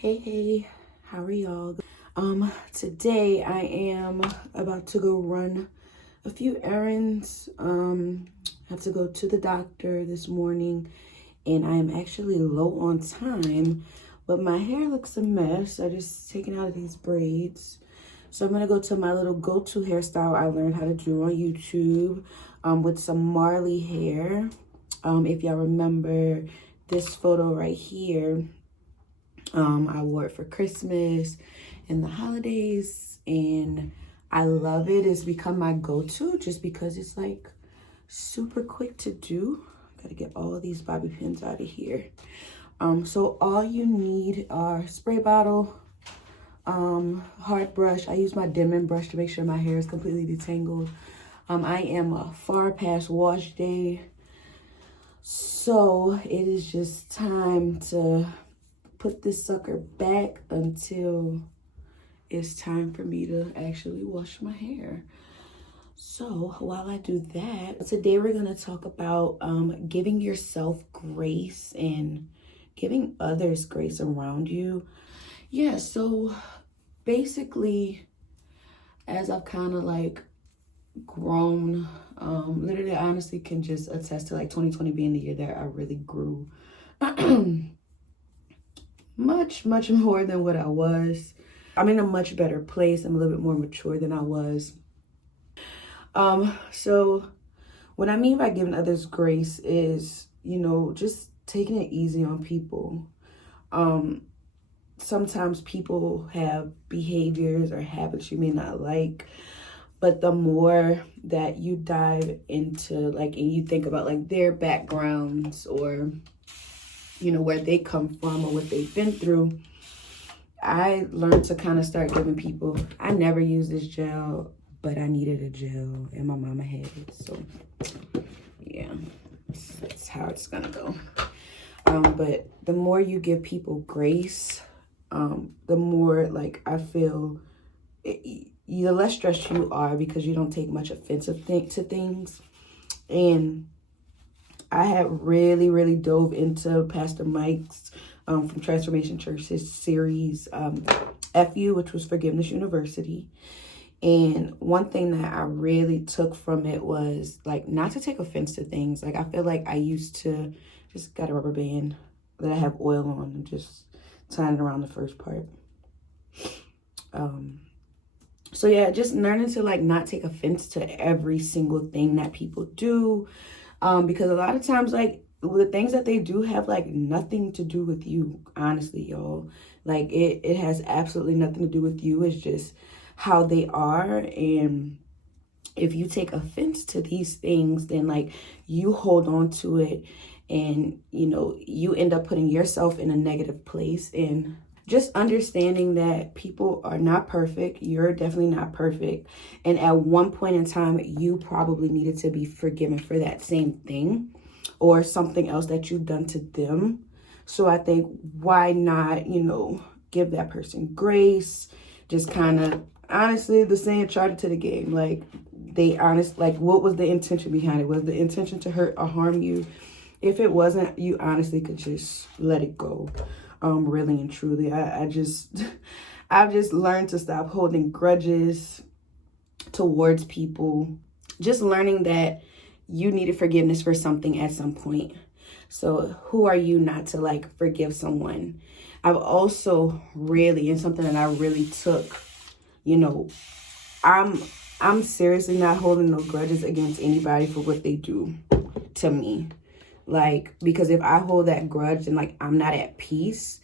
Hey, how are y'all? Today I am about to go run a few errands. Have to go to the doctor this morning, and I am actually low on time, but my hair looks a mess. I just taken out of these braids. So I'm gonna go to my little go-to hairstyle I learned how to do on YouTube, with some Marley hair. If y'all remember this photo right here, I wore it for Christmas and the holidays, and I love it. It's become my go-to just because it's like super quick to do. Gotta get all of these bobby pins out of here. So all you need are spray bottle, hard brush. I use my Denman brush to make sure my hair is completely detangled. I am far past wash day, so it is just time to put this sucker back until it's time for me to actually wash my hair. So while I do that, today we're going to talk about giving yourself grace and giving others grace around you. Yeah, so basically, as I've kind of like grown, literally I honestly can just attest to like 2020 being the year that I really grew. much more than what I was. I'm in a much better place. I'm a little bit more mature than I was. So what I mean by giving others grace is, just taking it easy on people. Sometimes people have behaviors or habits you may not like, but the more that you dive into and you think about their backgrounds or where they come from or what they've been through, I learned to kind of start giving people, I never used this gel, but I needed a gel and my mama had it. So yeah, that's how it's gonna go. But the more you give people grace, the more I feel the less stressed you are because you don't take much offense to things. And I had really dove into Pastor Mike's from Transformation Church's series, FU, which was Forgiveness University. And one thing that I really took from it was not to take offense to things. I feel like I used to just got a rubber band that I have oil on and just tying it around the first part. So yeah, just learning to not take offense to every single thing that people do. Because a lot of times, the things that they do have, nothing to do with you, honestly, y'all. It has absolutely nothing to do with you. It's just how they are. And if you take offense to these things, then, you hold on to it and, you end up putting yourself in a negative place. And just understanding that people are not perfect. You're definitely not perfect. And at one point in time, you probably needed to be forgiven for that same thing or something else that you've done to them. So I think why not, give that person grace, just kind of, honestly, the saying, charge it to the game. What was the intention behind it? Was the intention to hurt or harm you? If it wasn't, you honestly could just let it go. Really and truly, I've just learned to stop holding grudges towards people. Just learning that you needed forgiveness for something at some point. So who are you not to forgive someone? I've also really, and something that I really took, I'm seriously not holding no grudges against anybody for what they do to me. Because if I hold that grudge, then I'm not at peace.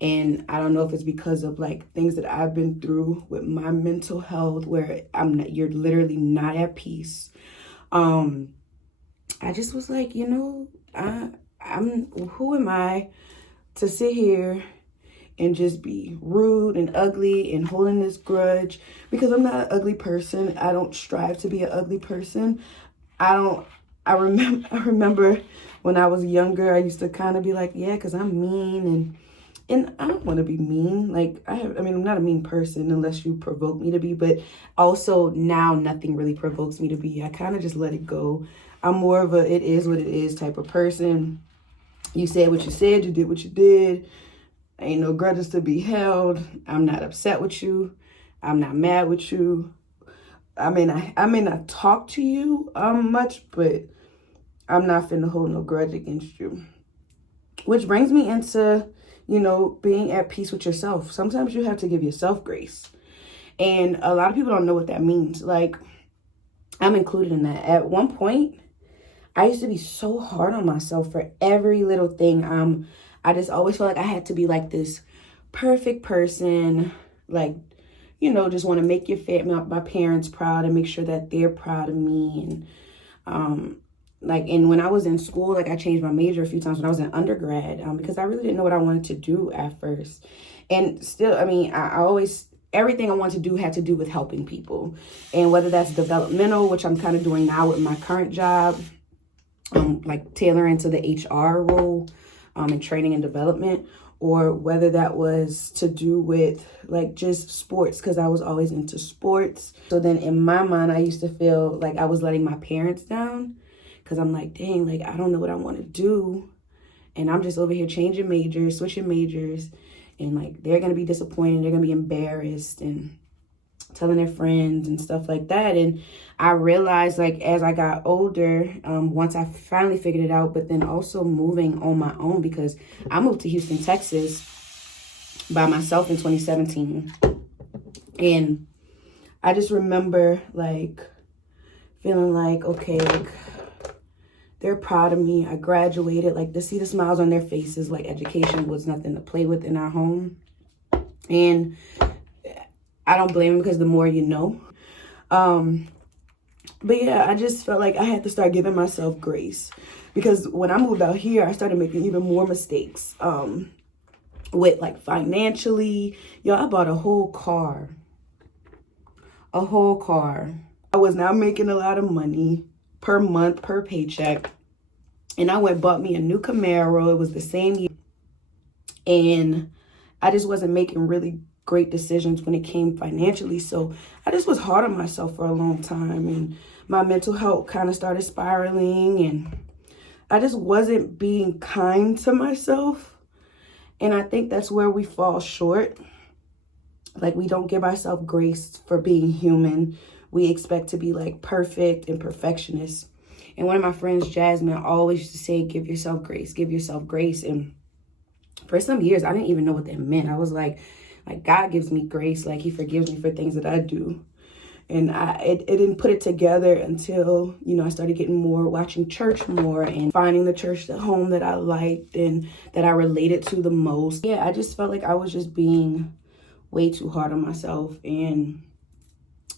And I don't know if it's because of things that I've been through with my mental health where you're literally not at peace. I just was who am I to sit here and just be rude and ugly and holding this grudge? Because I'm not an ugly person. I don't strive to be an ugly person. I remember when I was younger, I used to kind of be yeah, because I'm mean and I don't want to be mean. I'm not a mean person unless you provoke me to be, but also now nothing really provokes me to be. I kind of just let it go. I'm more of a it is what it is type of person. You said what you said, you did what you did. Ain't no grudges to be held. I'm not upset with you. I'm not mad with you. I may not talk to you much, but I'm not finna hold no grudge against you. Which brings me into, you know, being at peace with yourself. Sometimes you have to give yourself grace. And a lot of people don't know what that means. Like, I'm included in that. At one point, I used to be so hard on myself for every little thing. I just always felt like I had to be like this perfect person, like, you know, just want to make your my parents proud and make sure that they're proud of me. And and when I was in school, like I changed my major a few times when I was in undergrad, because I really didn't know what I wanted to do at first. And still, I mean, I always, everything I wanted to do had to do with helping people. And whether that's developmental, which I'm kind of doing now with my current job, like tailoring to the HR role, and training and development, or whether that was to do with like just sports, because I was always into sports. So then in my mind, I used to feel like I was letting my parents down, because I'm like, dang, like I don't know what I want to do, and I'm just over here changing majors, switching majors, and like they're gonna be disappointed, they're gonna be embarrassed and telling their friends and stuff like that. And I realized, like, as I got older, once I finally figured it out, but then also moving on my own, because I moved to Houston, Texas by myself in 2017. And I just remember like feeling like, okay, like they're proud of me. I graduated, like to see the smiles on their faces, like education was nothing to play with in our home. And I don't blame them, because the more you know. But yeah, I just felt like I had to start giving myself grace, because when I moved out here, I started making even more mistakes. With like financially, yo, I bought a whole car. A whole car. I was now making a lot of money per month, per paycheck. And I went and bought me a new Camaro. It was the same year. And I just wasn't making really great decisions when it came financially. So I just was hard on myself for a long time, and my mental health kind of started spiraling, and I just wasn't being kind to myself. And I think that's where we fall short. Like, we don't give ourselves grace for being human. We expect to be like perfect and perfectionists. And one of my friends, Jasmine, always used to say, give yourself grace, give yourself grace. And for some years, I didn't even know what that meant. I was like God gives me grace, like he forgives me for things that I do. And it didn't put it together until, you know, I started getting more, watching church more, and finding the church at home that I liked and that I related to the most. Yeah, I just felt like I was just being way too hard on myself. And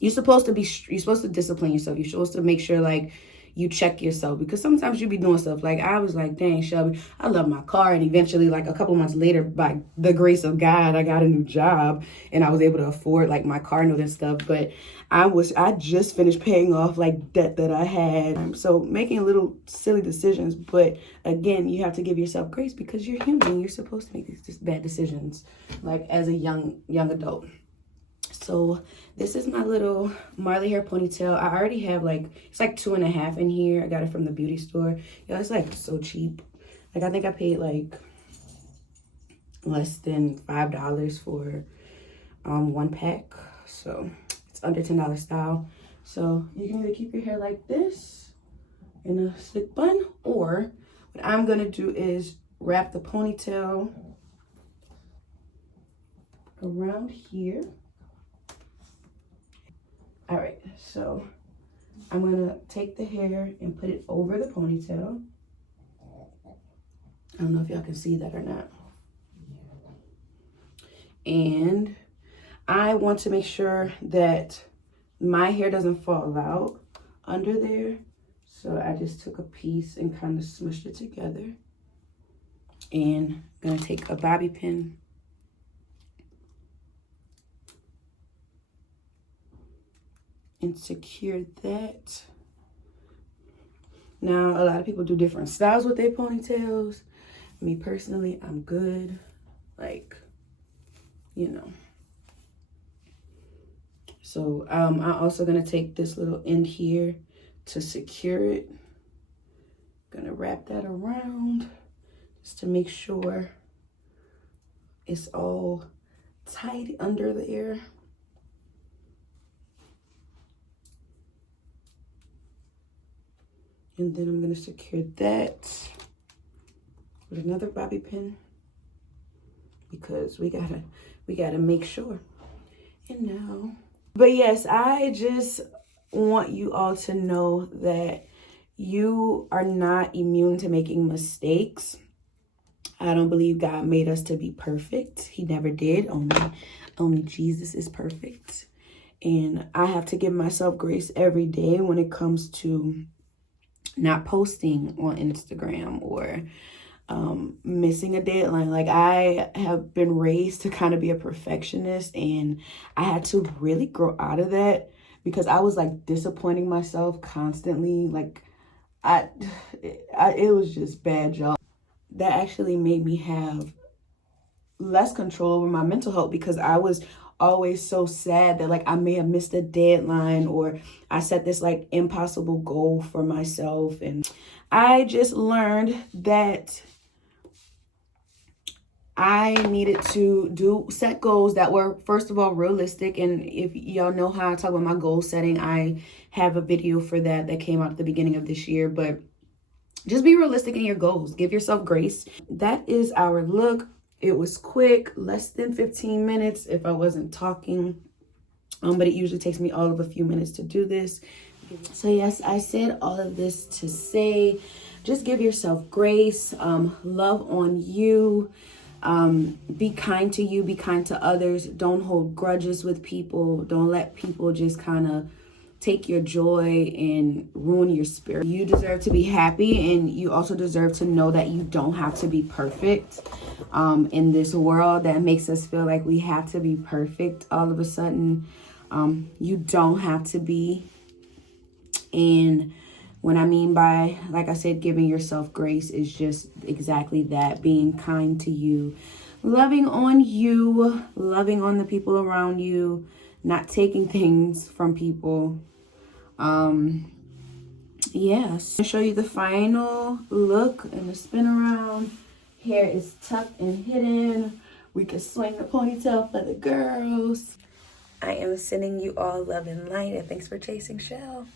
you're supposed to discipline yourself. You're supposed to make sure like you check yourself, because sometimes you be doing stuff like I was like, dang, Shelby, I love my car. And eventually, like a couple months later, by the grace of God, I got a new job and I was able to afford like my car note and stuff. But I just finished paying off like debt that I had. So making little silly decisions. But again, you have to give yourself grace, because you're human. You're supposed to make these bad decisions like as a young adult. So this is my little Marley hair ponytail. I already have like, it's like 2.5 in here. I got it from the beauty store. Yo, it's like so cheap. Like I think I paid like less than $5 for one pack. So it's under $10 style. So you can either keep your hair like this in a slick bun, or what I'm gonna do is wrap the ponytail around here. All right, so I'm gonna take the hair and put it over the ponytail. I don't know if y'all can see that or not. And I want to make sure that my hair doesn't fall out under there. So I just took a piece and kind of smushed it together. And I'm gonna take a bobby pin and secure that. Now, a lot of people do different styles with their ponytails. Me personally, I'm good. Like, you know. So I'm also gonna take this little end here to secure it. Gonna wrap that around just to make sure it's all tight under there. And then I'm gonna secure that with another bobby pin because we gotta make sure. And now, but yes, I just want you all to know that you are not immune to making mistakes. I don't believe God made us to be perfect. He never did. Only Jesus is perfect. And I have to give myself grace every day when it comes to not posting on Instagram or missing a deadline. Like, I have been raised to kind of be a perfectionist, and I had to really grow out of that because I was like disappointing myself constantly. Like, it was just bad, y'all. That actually made me have less control over my mental health because I was always so sad that like I may have missed a deadline, or I set this like impossible goal for myself. And I just learned that I needed to set goals that were, first of all, realistic. And if y'all know how I talk about my goal setting, I have a video for that came out at the beginning of this year. But just be realistic in your goals. Give yourself grace. That is our look. It was quick, less than 15 minutes if I wasn't talking. But it usually takes me all of a few minutes to do this. So yes, I said all of this to say, just give yourself grace, love on you, be kind to you, be kind to others. Don't hold grudges with people. Don't let people just kind of take your joy and ruin your spirit. You deserve to be happy, and you also deserve to know that you don't have to be perfect. In this world that makes us feel like we have to be perfect all of a sudden, you don't have to be. And what I mean by, like I said, giving yourself grace is just exactly that, being kind to you, loving on the people around you, not taking things from people. Yes. I'll show you the final look and the spin around. Hair is tucked and hidden. We can swing the ponytail for the girls. I am sending you all love and light, and thanks for chasing Shell.